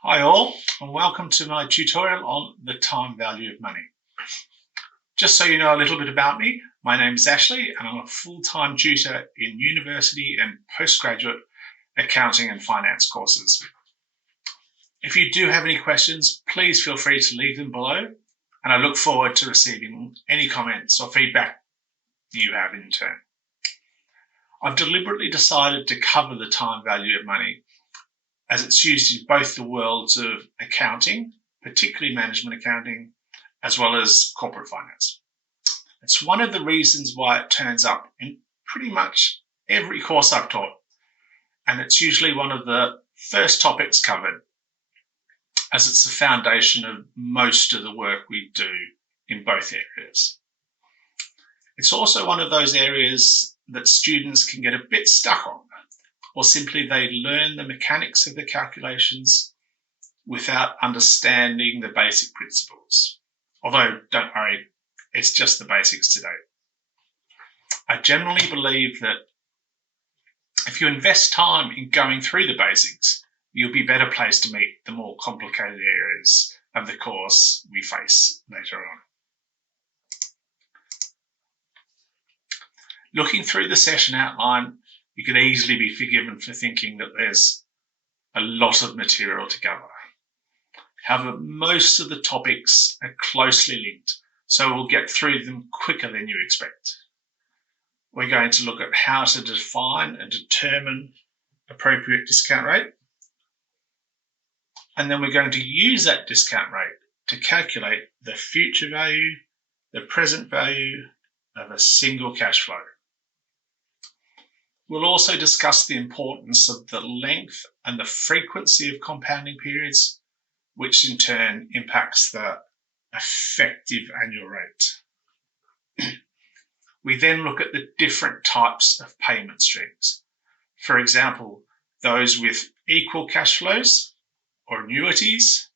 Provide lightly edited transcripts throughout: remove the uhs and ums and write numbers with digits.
Hi all, and welcome to my tutorial on the time value of money. Just so you know a little bit about me, my name is Ashley and I'm a full-time tutor in university and postgraduate accounting and finance courses. If you do have any questions, please feel free to leave them below, and I look forward to receiving any comments or feedback you have in turn. I've deliberately decided to cover the time value of money as it's used in both the worlds of accounting, particularly management accounting, as well as corporate finance. It's one of the reasons why it turns up in pretty much every course I've taught, and it's usually one of the first topics covered, as it's the foundation of most of the work we do in both areas. It's also one of those areas that students can get a bit stuck on, or simply they learn the mechanics of the calculations without understanding the basic principles. Although, don't worry, it's just the basics today. I generally believe that if you invest time in going through the basics, you'll be better placed to meet the more complicated areas of the course we face later on. Looking through the session outline, you can easily be forgiven for thinking that there's a lot of material to cover. However, most of the topics are closely linked, so we'll get through them quicker than you expect. We're going to look at how to define and determine appropriate discount rate, and then we're going to use that discount rate to calculate the future value, the present value of a single cash flow. We'll also discuss the importance of the length and the frequency of compounding periods, which in turn impacts the effective annual rate. We then look at the different types of payment streams. For example, those with equal cash flows or annuities,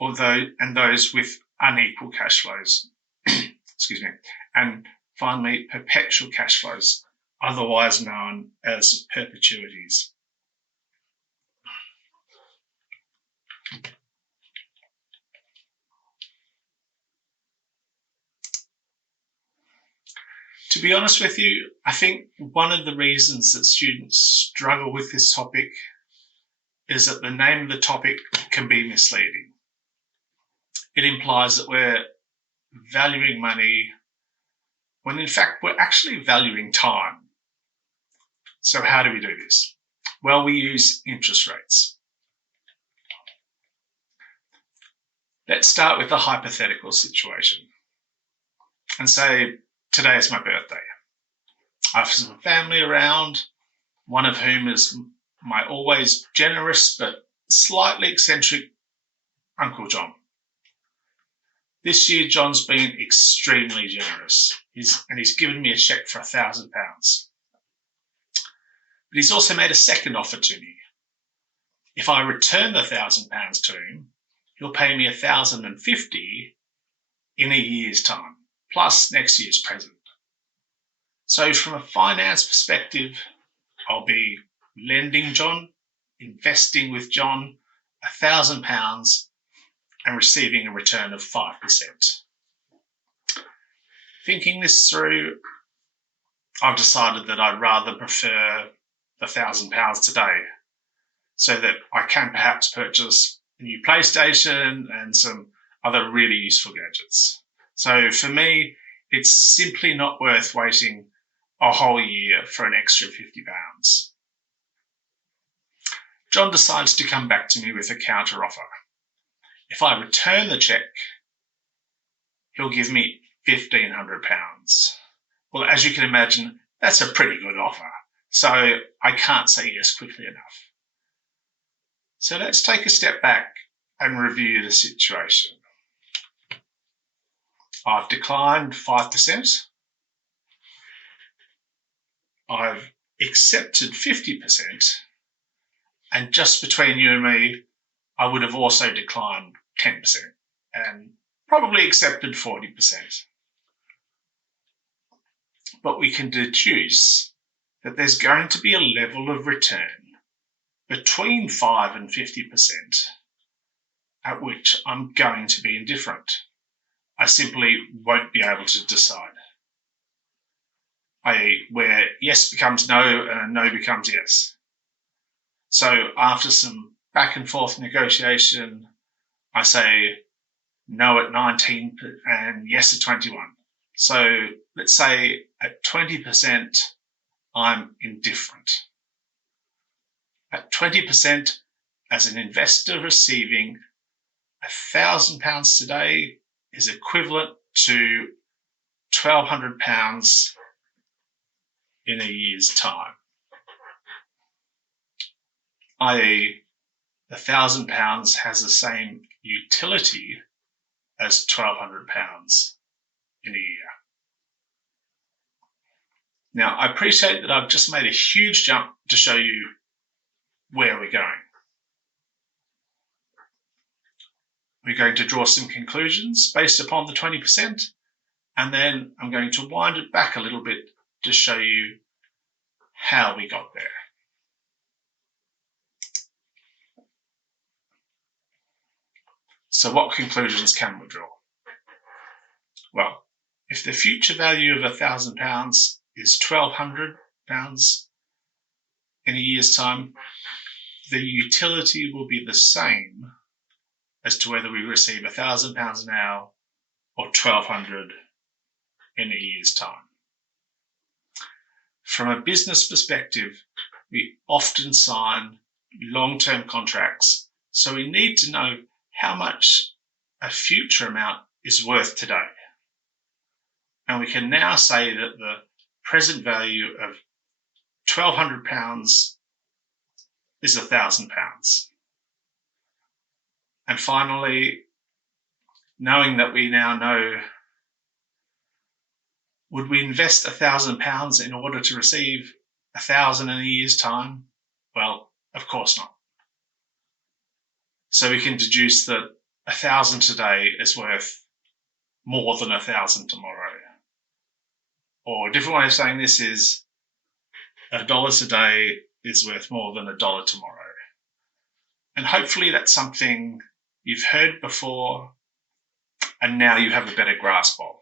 and those with unequal cash flows. Excuse me. And finally, perpetual cash flows, otherwise known as perpetuities. To be honest with you, I think one of the reasons that students struggle with this topic is that the name of the topic can be misleading. It implies that we're valuing money when in fact we're actually valuing time. So how do we do this? Well, we use interest rates. Let's start with a hypothetical situation and say, today is my birthday. I have some family around, one of whom is my always generous but slightly eccentric Uncle John. This year, John's been extremely generous, and he's given me a cheque for £1,000. But he's also made a second offer to me. If I return the £1,000 to him, he'll pay me £1,050 in a year's time, plus next year's present. So from a finance perspective, I'll be lending John, investing with John £1,000 and receiving a return of 5%. Thinking this through, I've decided that I'd rather prefer the £1,000 today, so that I can perhaps purchase a new PlayStation and some other really useful gadgets. So for me, it's simply not worth waiting a whole year for an extra £50. John decides to come back to me with a counter offer. If I return the cheque, he'll give me £1,500. Well, as you can imagine, that's a pretty good offer, so I can't say yes quickly enough. So let's take a step back and review the situation. I've declined 5%. I've accepted 50%. And just between you and me, I would have also declined 10% and probably accepted 40%. But we can deduce that there's going to be a level of return between 5 and 50%, at which I'm going to be indifferent. I simply won't be able to decide. i.e., where yes becomes no and no becomes yes. So after some back and forth negotiation, I say no at 19 and yes at 21. So let's say at 20%, I'm indifferent. At 20%, as an investor receiving £1,000 today is equivalent to £1,200 in a year's time, i.e., £1,000 has the same utility as £1,200 in a year. Now, I appreciate that I've just made a huge jump to show you where we're going. We're going to draw some conclusions based upon the 20%, and then I'm going to wind it back a little bit to show you how we got there. So what conclusions can we draw? Well, if the future value of £1,000 is £1,200 in a year's time, the utility will be the same as to whether we receive £1,000 now or £1,200 in a year's time. From a business perspective, we often sign long-term contracts, so we need to know how much a future amount is worth today. And we can now say that the present value of £1,200 is £1,000. And finally, knowing that we now know, would we invest £1,000 in order to receive 1,000 in a year's time? Well, of course not. So we can deduce that 1,000 today is worth more than 1,000 tomorrow. Or a different way of saying this is $1 today is worth more than $1 tomorrow. And hopefully that's something you've heard before and now you have a better grasp of.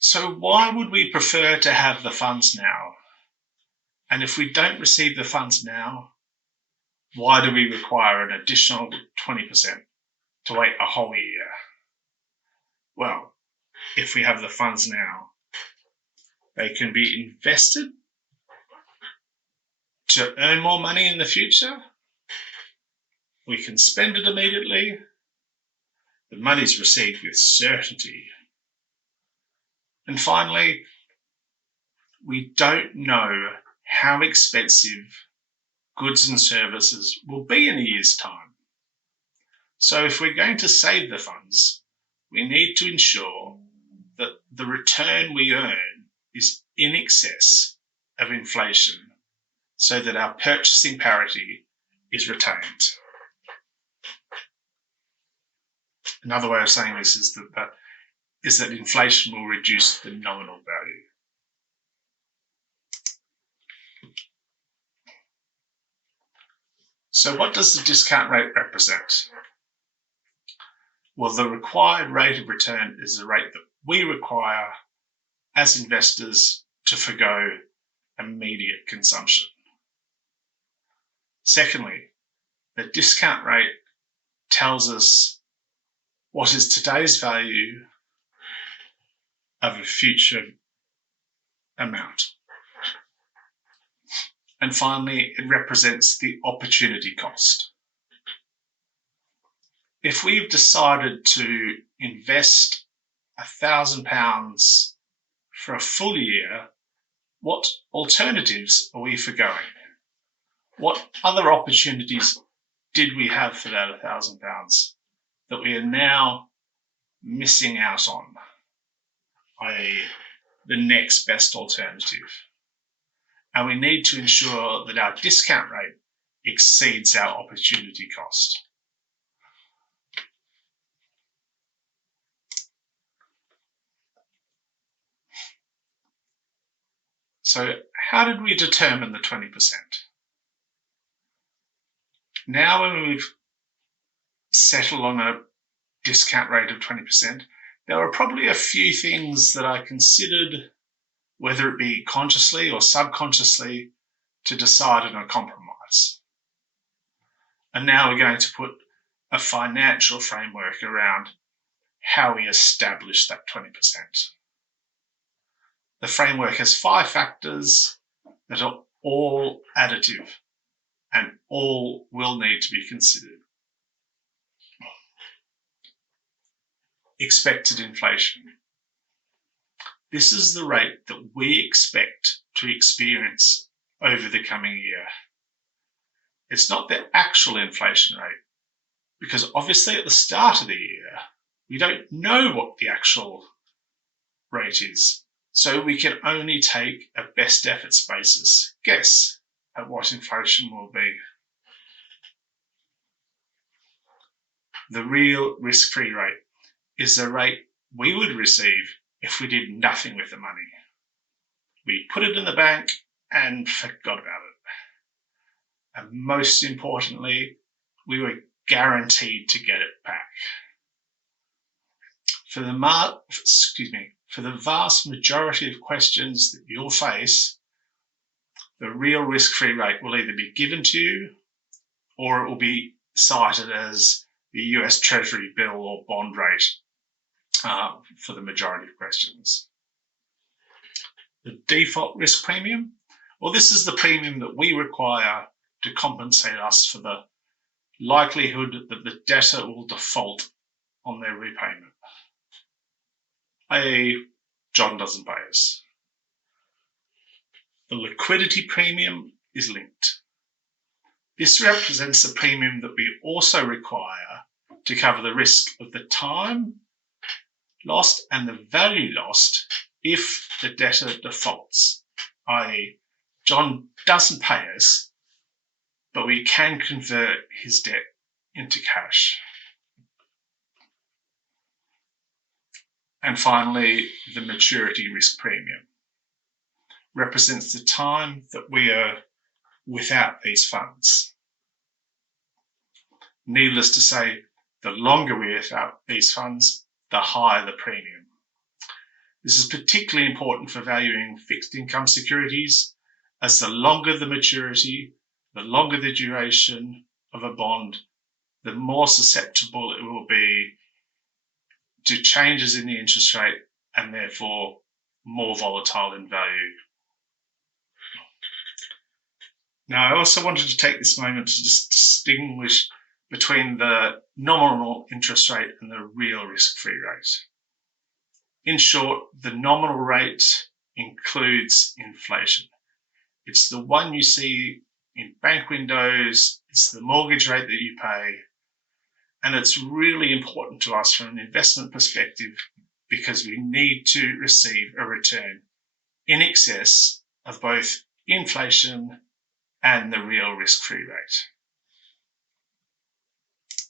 So why would we prefer to have the funds now? And if we don't receive the funds now, why do we require an additional 20% to wait a whole year? Well, if we have the funds now, they can be invested to earn more money in the future. We can spend it immediately. The money's received with certainty. And finally, we don't know how expensive goods and services will be in a year's time. So if we're going to save the funds, we need to ensure that the return we earn is in excess of inflation so that our purchasing parity is retained. Another way of saying this is that inflation will reduce the nominal value. So what does the discount rate represent? Well, the required rate of return is the rate that we require as investors to forgo immediate consumption. Secondly, the discount rate tells us what is today's value of a future amount. And finally, it represents the opportunity cost. If we've decided to invest £1,000 for a full year, what alternatives are we forgoing? What other opportunities did we have for that £1,000 that we are now missing out on, i.e., the next best alternative? And we need to ensure that our discount rate exceeds our opportunity cost. So how did we determine the 20%? Now when we've settled on a discount rate of 20%, there were probably a few things that I considered, whether it be consciously or subconsciously, to decide on a compromise. And now we're going to put a financial framework around how we establish that 20%. The framework has 5 factors that are all additive and all will need to be considered. Expected inflation. This is the rate that we expect to experience over the coming year. It's not the actual inflation rate, because obviously at the start of the year, we don't know what the actual rate is. So we can only take a best efforts basis guess at what inflation will be. The real risk-free rate is the rate we would receive if we did nothing with the money. We put it in the bank and forgot about it. And most importantly, we were guaranteed to get it back. For the vast majority of questions that you'll face, the real risk-free rate will either be given to you or it will be cited as the US Treasury bill or bond rate for the majority of questions. The default risk premium, well, this is the premium that we require to compensate us for the likelihood that the debtor will default on their repayment. i.e., John doesn't pay us. The liquidity premium is linked. This represents the premium that we also require to cover the risk of the time lost and the value lost if the debtor defaults, i.e., John doesn't pay us, but we can convert his debt into cash. And finally, the maturity risk premium represents the time that we are without these funds. Needless to say, the longer we're without these funds, the higher the premium. This is particularly important for valuing fixed income securities, as the longer the maturity, the longer the duration of a bond, the more susceptible it will be to changes in the interest rate and therefore more volatile in value. Now, I also wanted to take this moment to distinguish between the nominal interest rate and the real risk-free rate. In short, the nominal rate includes inflation. It's the one you see in bank windows, it's the mortgage rate that you pay, and it's really important to us from an investment perspective because we need to receive a return in excess of both inflation and the real risk-free rate.